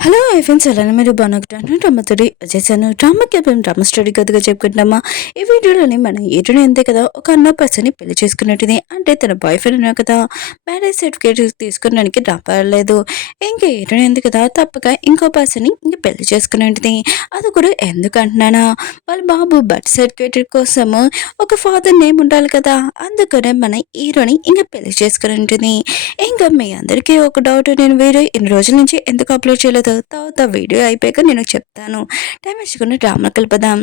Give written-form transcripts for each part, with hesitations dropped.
Hello friends అలానే మీరు బాగున్నాను డ్రామాతోటి వచ్చేసాను డ్రామాకి డ్రామా స్టడీ కథగా చెప్పుకుంటామా ఈ వీడియోలోని మనం హీరోని అంతే కదా ఒక అన్న పర్సన్ని పెళ్లి చేసుకున్నట్టుది అంటే తన బాయ్ ఫ్రెండ్ ఉన్నా కదా మ్యారేజ్ సర్టిఫికేట్ తీసుకున్నానికి రాలేదు ఇంకా హీరోని ఉంది కదా తప్పక ఇంకో పర్సన్ని ఇంక పెళ్లి చేసుకున్నట్టుది అది కూడా ఎందుకు అంటున్నానా వాళ్ళ బాబు బర్త్ సర్టిఫికేట్ కోసము ఒక ఫాదర్ నేమ్ ఉండాలి కదా అందుకనే మన హీరోని ఇంకా పెళ్లి చేసుకుని ఇంకా మీ అందరికీ ఒక డౌట్ నేను వీడియో ఇన్ని రోజుల నుంచి ఎందుకు అప్లోడ్ చేయలేదు తర్వాత వీడియో అయిపోయాక నేను చెప్తాను టైం వేసుకుని డ్రామా కలుపుదాం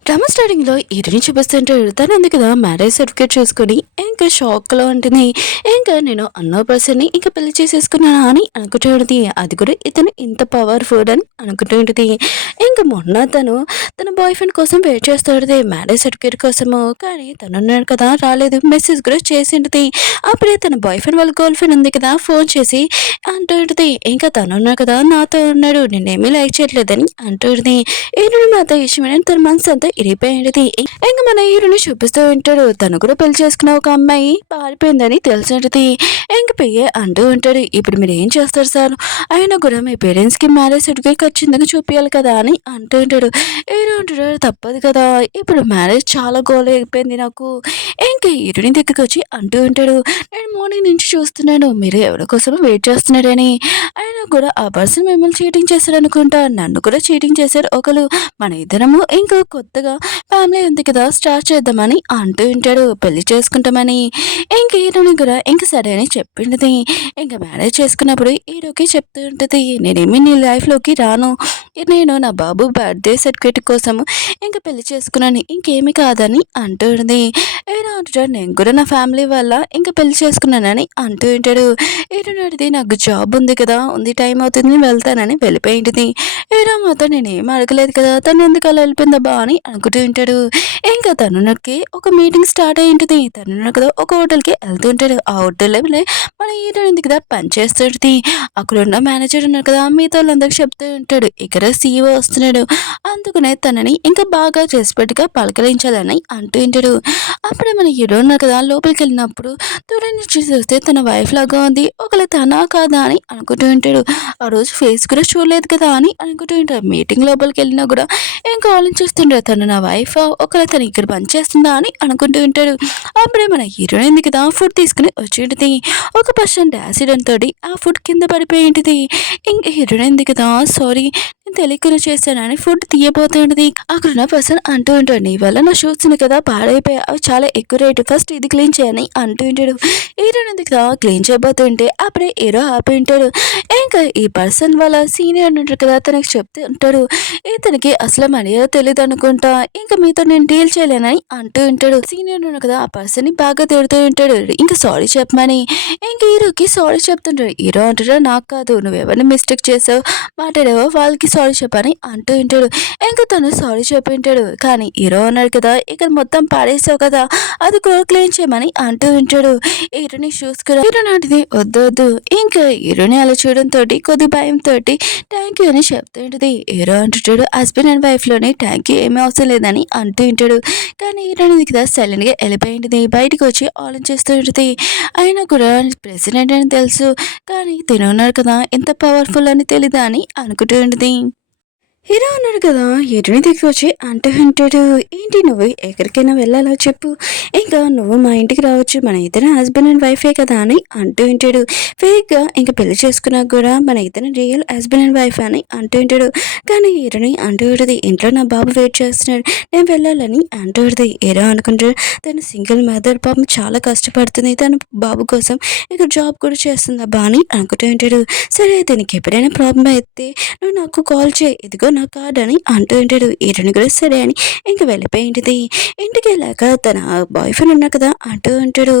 డ్రామా స్టార్టింగ్లో హీరోని చూపిస్తుంటాడు తను ఉంది కదా మ్యారేజ్ సర్టిఫికేట్ చూసుకొని ఇంకా షాక్లో ఉంటుంది ఇంకా నేను అన్నో పర్సన్ని ఇంకా పెళ్లి చేసేసుకున్నానా అని అనుకుంటుంది అది కూడా ఇతను ఇంత పవర్ఫుల్ అని అనుకుంటుంటుంది ఇంకా మొన్న తన బాయ్ ఫ్రెండ్ కోసం వెయిట్ చేస్తుంది మ్యారేజ్ సర్టిఫికేట్ కోసము కానీ తను ఉన్నాడు కదా రాలేదు మెసేజ్ కూడా చేసింటుంది అప్పుడే తన బాయ్ ఫ్రెండ్ వాళ్ళ గర్ల్ ఫ్రెండ్ ఉంది కదా ఫోన్ చేసి అంటుంటుంది ఇంకా తను ఉన్నాడు కదా నాతో ఉన్నాడు నేనేమీ లైక్ చేయట్లేదని అంటుంది హీరోని నాతో ఇష్టమైన తన మనసు అంతా ఇరిగిపోయింది ఇంకా మన హీరోని చూపిస్తూ ఉంటాడు తను కూడా పెళ్లి చేసుకున్న ఒక అమ్మాయి పారిపోయిందని తెలిసింది ఇంక పెయ్యే అంటూ ఉంటాడు ఇప్పుడు మీరు ఏం చేస్తారు సార్ అయినా కూడా మీ పేరెంట్స్ కి మ్యారేజ్ సర్టిఫికేట్ ఖచ్చితంగా చూపించాలి కదా అని అంటూ ఉంటాడు హీరో అంటాడు తప్పదు కదా ఇప్పుడు మ్యారేజ్ చాలా గోల్ అయిపోయింది నాకు ఇంకా హీరోని దగ్గరికి వచ్చి అంటూ ఉంటాడు నేను మార్నింగ్ నుంచి చూస్తున్నాను మీరు ఎవరి కోసం వెయిట్ చేస్తున్నారని అయినా కూడా ఆ పర్సన్ మిమ్మల్ని చీటింగ్ చేశాడు అనుకుంటా నన్ను కూడా చీటింగ్ చేశారు ఒకరు మన ఇద్దరము ఇంకా కొత్తగా ఫ్యామిలీ ఉంది కదా స్టార్ట్ చేద్దామని అంటూ ఉంటాడు పెళ్లి చేసుకుంటామని ఇంక హీరోని కూడా ఇంక సరే అని చెప్పింది ఇంకా మ్యారేజ్ చేసుకున్నప్పుడు హీరోకి చెప్తూ ఉంటుంది నేనేమి నీ లైఫ్లోకి రాను నేను నా బాబు బర్త్డే సర్టిఫికేట్ కోసం ఇంకా పెళ్లి చేసుకున్నాను ఇంకేమి కాదని అంటుంది హీరో అంటాడు నేను కూడా నా ఫ్యామిలీ వల్ల ఇంకా పెళ్లి చేసుకున్నానని అంటూ ఉంటాడు హీరో అడిగితే నాకు జాబ్ ఉంది కదా ఉంది టైం అవుతుంది వెళ్తానని వెళ్ళిపోయింది హీరో మాత్రం నేనేం అడగలేదు కదా తను ఎందుకు అలా వెళ్ళిపోయిందబ్బా అని అనుకుంటూ ఉంటాడు ఇంకా తనుకి ఒక మీటింగ్ స్టార్ట్ అయి ఉంటుంది తను కదా ఒక హోటల్కి వెళ్తూ ఉంటాడు ఆ హోటల్లో మన హీరో ఎందుకు కదా పని చేస్తుంది అక్కడ ఉన్న మేనేజర్ ఉన్నారు కదా మిగతా వాళ్ళందరికీ చెప్తూ ఉంటాడు ఇక్కడ సీఈఓ వస్తున్నాడు అందుకనే తనని ఇంకా బాగా రెస్పెక్ట్గా పలకరించాలని అంటూ ఉంటాడు అప్పుడే మన హీరో ఉన్నారు కదా లోపలికి వెళ్ళినప్పుడు దూరం నుంచి చూస్తే తన వైఫ్ లాగా ఉంది ఒకవేళ తనా కాదా అని అనుకుంటూ ఉంటాడు ఆ రోజు ఫేస్ కూడా చూడలేదు కదా అని అనుకుంటూ ఉంటాడు మీటింగ్ లోపలికి వెళ్ళినా కూడా ఇంకా ఆలోచిస్తుంటాడు తను నా వైఫ్ ఒకవేళ తను ఇక్కడ పనిచేస్తుందా అని అనుకుంటూ ఉంటాడు అప్పుడే మన హీరోయిన్ కదా ఫుడ్ తీసుకుని వచ్చి ఉంటుంది ఒక పర్సెంట్ యాసిడెంట్ తోటి ఆ ఫుడ్ కింద పడిపోయి ఉంటుంది ఇంకా హీరోయిన్ కదా సారీ నేను తెలియకుండా చేశానని ఫుడ్ తీయబోతుంటుంది అక్కడున్న పర్సన్ అంటూ ఉంటాడు నీ వల్ల నా షూస్ కదా పాడైపోయాయి అవి చాలా ఎక్కువ రేటు ఫస్ట్ ఇది క్లీన్ చేయని అంటూ ఉంటాడు హీరోయిన్ కదా క్లీన్ చేయబోతుంటే అప్పుడే హీరో ఆపి ఉంటాడు ఇంకా ఈ పర్సన్ వాళ్ళ సీనియర్ ఉంటాడు కదా తనకి చెప్తూ ఉంటాడు ఇతనికి అసలు మర్యాద తెలియదు అనుకుంటా ఇంకా మీతో నేను డీల్ చేయలేనని అంటూ ఉంటాడు సీనియర్ ఉన్నాడు కదా ఆ పర్సన్ ని బాగా తిడుతూ ఉంటాడు ఇంకా సారీ చెప్పమని ఇంక హీరోకి సారీ చెప్తుంటాడు హీరో అంటాడు నాకు కాదు నువ్వెవరిని మిస్టేక్ చేసావు మాట్లాడావో వాళ్ళకి సారీ చెప్పని అంటూ ఉంటాడు ఇంకా తను సారీ చెప్పి ఉంటాడు కానీ హీరో అన్నాడు కదా ఇక్కడ మొత్తం పాడేసావు కదా అది కూడా క్లీన్ చేయమని అంటూ ఉంటాడు హీరోని షూస్ కూడా హీరో నాటిది వద్దు ఇంకా హీరోని అలా చూడడంతో కొద్ది భయంతో థ్యాంక్ యూ అని చెప్తూ ఉంటుంది హీరో అంటుంటాడు హస్బెండ్ అండ్ వైఫ్ లోనే థ్యాంక్ యూ ఏమీ అవసరం లేదని అంటూ ఉంటాడు కానీ హీరోని కదా సైలెంట్ గా వెళ్ళిపోయింది బయటకు వచ్చి ఆలోచిస్తూ ఉంటుంది అయినా కూడా ప్రెసిడెంట్ అని తెలుసు కానీ తినున్నాడు కదా ఎంత పవర్ఫుల్ అని తెలీదా అని అనుకుంటూ ఉంటుంది హీరో అన్నాడు కదా హీరోని దగ్గర వచ్చి అంటూ ఉంటాడు ఏంటి నువ్వు ఎక్కడికైనా వెళ్ళాలో చెప్పు ఇంకా నువ్వు మా ఇంటికి రావచ్చు మన ఇద్దరు హస్బెండ్ అండ్ వైఫే కదా అని అంటూ ఉంటాడు ఫేక్గా ఇంకా పెళ్లి చేసుకున్నా కూడా మన ఇద్దరు రియల్ హస్బెండ్ అండ్ వైఫ్ అని అంటూ ఉంటాడు కానీ హీరోని అంటూ ఉంటుంది ఇంట్లో నా బాబు వెయిట్ చేస్తున్నాడు నేను వెళ్ళాలని అంటూ ఉంటుంది హీరో అనుకుంటాడు తను సింగిల్ మదర్ పాపం చాలా కష్టపడుతుంది తన బాబు కోసం ఇక జాబ్ కూడా చేస్తుంది అబ్బా అని అనుకుంటూ ఉంటాడు సరే దీనికి ఎప్పుడైనా ప్రాబ్లం అయితే నువ్వు నాకు కాల్ చేయి ఇదిగో నా కార్డ్ అని అంటూ ఉంటాడు హీరోని కూడా సరే అని ఇంక వెళ్ళిపోయింది ఇంటికి వెళ్ళాక తన బాయ్ ఫ్రెండ్ ఉన్నా కదా అంటూ ఉంటాడు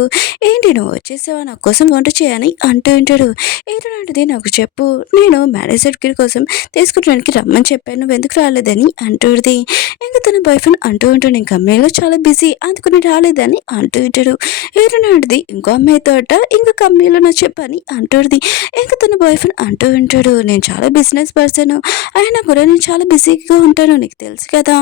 ఏంటి నువ్వు వచ్చేసావా నా కోసం వంట చేయని అంటూ ఉంటాడు హీరో అంటది నాకు చెప్పు నేను మ్యారేజ్ సర్టిఫికేట్ కోసం తీసుకుంటానికి రమ్మని చెప్పాను నువ్వు ఎందుకు రాలేదని అంటుంది ఇంకా తన బాయ్ ఫ్రెండ్ అంటూ ఉంటాడు నేను కంపెనీలో చాలా బిజీ అందుకుని రాలేదని అంటూ ఉంటాడు హీరో అంటది ఇంకో అమ్మాయితో ఇంకా కంపెనీలో నా చెప్పని అంటుంది ఇంకా తన బాయ్ ఫ్రెండ్ అంటూ ఉంటాడు నేను చాలా బిజినెస్ పర్సన్ అయినా కూడా నేను చాలా బిజీగా ఉంటాను నీకు తెలుసు కదా.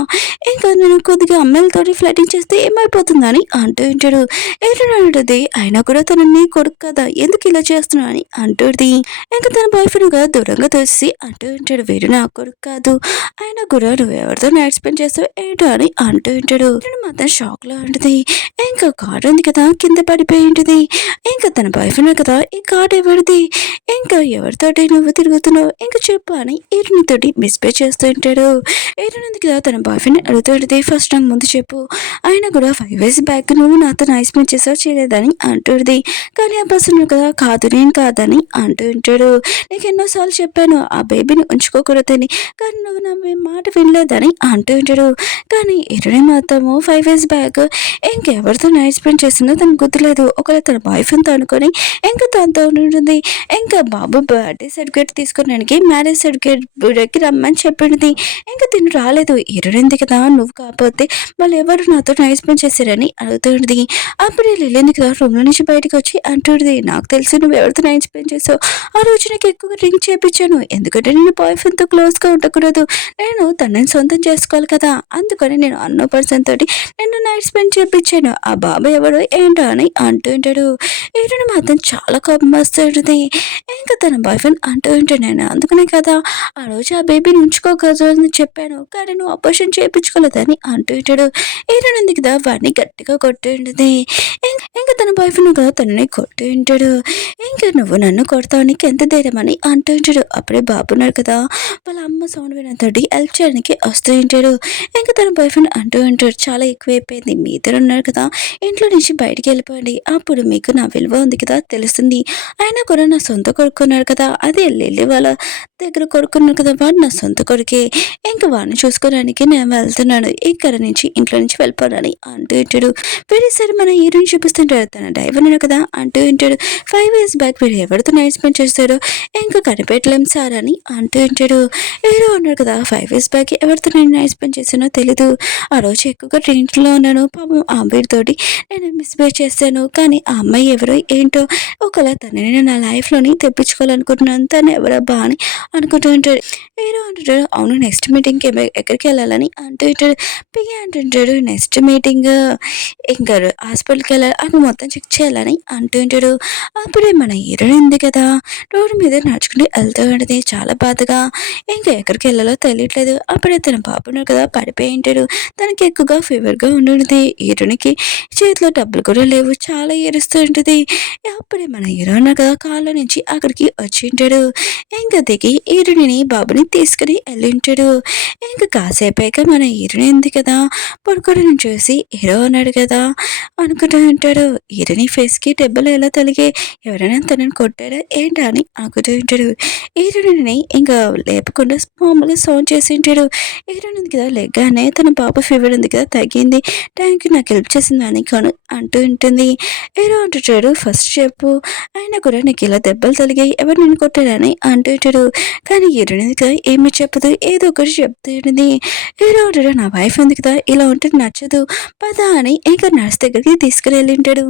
ఇంకా నేను కొద్దిగా అమ్మాయిలతోటి ఫ్లర్టింగ్ చేస్తే ఏమైపోతుందని అంటూ ఉంటాడు. ఏంటంటది అయినా కూడా తను నీ కొడుకు కదా ఎందుకు ఇలా చేస్తున్నావు అని అంటుంది. ఇంకా తన బాయ్ ఫ్రెండ్ కూడా దూరంగా తోసి అంటూ ఉంటాడు, వీడు నా కొడుకు కాదు, అయినా కూడా నువ్వు ఎవరితో నైట్ స్పెండ్ చేస్తావు ఏంటో అని అంటూ ఉంటాడు. నేను మాత్రం షాక్ లో ఉంటుంది. ఇంకా కార్డు ఉంది కదా కింద పడిపోయి ఉంటుంది. ఇంకా తన బాయ్ ఫ్రెండ్ కదా ఈ కార్డు ఎవరిది, ఇంకా ఎవరితోటి నువ్వు తిరుగుతున్నావు ఇంకా చెప్పు అని ఈరునితోటి మిస్పే చేస్తూ ఉంటాడు. ఈరునింది కదా తన బాయ్ ఫ్రెండ్ అడుగుతుంటుంది, ఫస్ట్ నాకు ముందు చెప్పు, అయినా కూడా 5 years బ్యాక్ నువ్వు నాతో నైస్ మ్యాచ్ చేసావు చేయలేదని అంటుంది. కానీ ఆ పర్సన్ కదా కాదు నేను కాదని అంటూ ఉంటాడు. నీకు ఎన్నోసార్లు చెప్పాను ఆ బేబీని ఉంచుకోకూడదని, కానీ నువ్వు నా మాట వినలేదని అంటూ ఉంటాడు. కానీ ఈరుని మాత్రము 5 years బ్యాక్ ఇంకెవరితో నైట్ స్పెండ్ చేసిందో తనకు గుర్తులేదు. ఒకవేళ తన బాయ్ ఫ్రెండ్తో అనుకొని ఇంకా తనతో ఉంటుంది. ఇంకా బాబు బర్త్డే సర్టిఫికేట్ తీసుకోవడానికి మ్యారేజ్ సర్టిఫికేట్ బుడకి రమ్మని చెప్పింది. ఇంకా తిను రాలేదు. ఈరుడింది కదా నువ్వు కాకపోతే వాళ్ళు ఎవరు నాతో నైట్ స్పెండ్ చేశారని అడుగుతుంది. అప్పుడు వెళ్ళింది కదా రూమ్లో నుంచి బయటకు వచ్చి అంటుంది, నాకు తెలుసు నువ్వు ఎవరితో నైట్ స్పెండ్ చేసావు, ఆ రోజు నీకు ఎక్కువగా రింగ్ చేయించాను ఎందుకంటే నేను బాయ్ ఫ్రెండ్తో క్లోజ్గా ఉండకూడదు, నేను తనని సొంతం చేసుకోవాలి కదా, అందుకని నేను అన్నో పర్సన్ తోటి నేను నైట్ స్పెండ్ చేయించాను, ఆ బాబు ఎవడో ఏంటో అని అంటూ ఉంటాడు. ఈరుని మాత్రం చాలా కోపం వస్తుంటుంది. ఇంకా తన బాయ్ ఫ్రెండ్ అంటూ ఉంటాడు, నేను అందుకనే కదా ఆ రోజు ఆ బేబీని ఉంచుకోకూడదు అని చెప్పాను, కానీ నువ్వు ఆపరేషన్ చేయించుకోలేదని అంటూ ఉంటాడు. ఈరునింది కదా వాడిని గట్టిగా కొట్టి ఉంటుంది. ఇంకా తన బాయ్ ఫ్రెండ్ కదా తనని కొట్టి ఉంటాడు. ఇంకా నువ్వు నన్ను కొడతావు నీకు ఎంత ధైర్యం అని అంటూ ఉంటాడు. అప్పుడే బాబు ఉన్నాడు కదా వాళ్ళ అమ్మ సౌండ్ వినతోటి హెల్ప్ చేయడానికి వస్తూ ఉంటాడు. ఇంకా తన బాయ్ ఫ్రెండ్ అంటూ ఉంటాడు, చాలా ఎక్కువైపోయింది మీ ఇద్దరు ఉన్నారు కదా ఇంట్లో నుంచి బయటికి వెళ్ళిపోండి, అప్పుడు మీకు నా విలువ ఉంది కదా తెలుస్తుంది, అయినా కూడా నా సొంత కొడుకున్నాడు కదా అదే వెళ్ళి వాళ్ళ దగ్గర కొడుకున్నాడు కదా వాడు నా సొంత కొడుకే, ఇంకా వాడిని చూసుకోవడానికి నేను వెళ్తున్నాను, ఇక్కడ నుంచి ఇంట్లో నుంచి వెళ్ళిపోనని అంటూ ఉంటాడు. వీడి సరే మన హీరోని చూపిస్తుంటాడు, తన డ్రైవర్ ఉన్నాడు కదా అంటూ ఉంటాడు, 5 years బ్యాక్ వీడు ఎవరితో నైట్ స్పెండ్ చేస్తాడో ఇంకా కనిపెట్టలేం సార్ అని అంటూ ఉంటాడు. హీరో ఉన్నాడు కదా 5 years బ్యాక్ ఎవరితో నేను నైట్ స్పెండ్ చేసానో తెలీదు, ఆ రోజు ఎక్కువగా డ్రింక్లో ఉన్నాను, పాపం ఆ వీడితోటి నేను మిస్బిహేవ్ చేశాను, కానీ ఆ అమ్మాయి ఎవరో ఏంటో ఒకవేళ తనని నా లైఫ్లోని తెప్పించుకోవాలనుకుంటున్నాను, తను ఎవరబ్బా అని అనుకుంటూ ఉంటాడు. హీరో అంటుంటాడు, అవును నెక్స్ట్ మీటింగ్కి ఎక్కడికి వెళ్ళాలని అంటూ ఉంటాడు. పియ్య అంటుంటాడు, నెక్స్ట్ మీటింగ్ ఇంకా హాస్పిటల్కి వెళ్ళాలి అని మొత్తం చెక్ చేయాలని అంటూ ఉంటాడు. అప్పుడే మన హీరోయిన్ ఉంది కదా రోడ్డు మీద నడుచుకుంటూ వెళ్తూ ఉంటుంది చాలా బాధగా, ఇంకా ఎక్కడికి వెళ్ళాలో తెలియట్లేదు. అప్పుడే తన బాబు ఉన్నాడు కదా పడిపోయి ఉంటాడు, తనకి ఎక్కువగా ఫీవర్గా ఉంటుంది. హీరోనికి చేతిలో డబ్బులు కూడా లేవు, చాలా ఏడుస్తూ ఉంటుంది. అప్పుడే మన హీరో ఉన్నాడు కదా కాళ్ళ నుంచి అక్కడికి వచ్చి ఉంటాడు. ఇంకా దిగి హీరోని బాబుని తీసుకుని వెళ్ళి ఉంటాడు. ఇంకా కాసేపాక మన హీరోని ఉంది కదా పడుకోవడం చూసి హీరో అన్నాడు కదా అనుకుంటూ ఉంటాడు, హీరోని ఫేస్కి దెబ్బలు ఎలా తలిగే, ఎవరైనా తనని కొట్టారా ఏంటా అని అనుకుంటూ ఉంటాడు. హీరోని ఇంకా లేపకుండా మామూలుగా సౌండ్ చేసి ఉంటాడు. హీరోయిన్ ఉంది కదా లెగ్గానే తన పాప ఫీవర్ ఉంది కదా తగ్గింది, థ్యాంక్ యూ నాకు హెల్ప్ చేసింది అని కొను అంటూ ఉంటుంది. హీరో అంటుంటాడు, ఫస్ట్ చెప్పు అయినా కూడా నీకు ఇలా దెబ్బలు తలిగాయి ఎవరు నిన్ను కొట్టారని అంటూ ఉంటాడు. కానీ హీరోయిన్ కదా ఏమీ చెప్పదు, ఏదో ఒకటి చెప్తూ ఉంటుంది. హీరో అంటాడు, నా వైఫ్ ఉంది కదా ఇలా ఉంటే నచ్చదు పద అని ఇంకా నర్స్ దగ్గరికి తీసుకుని ఉంటాడు.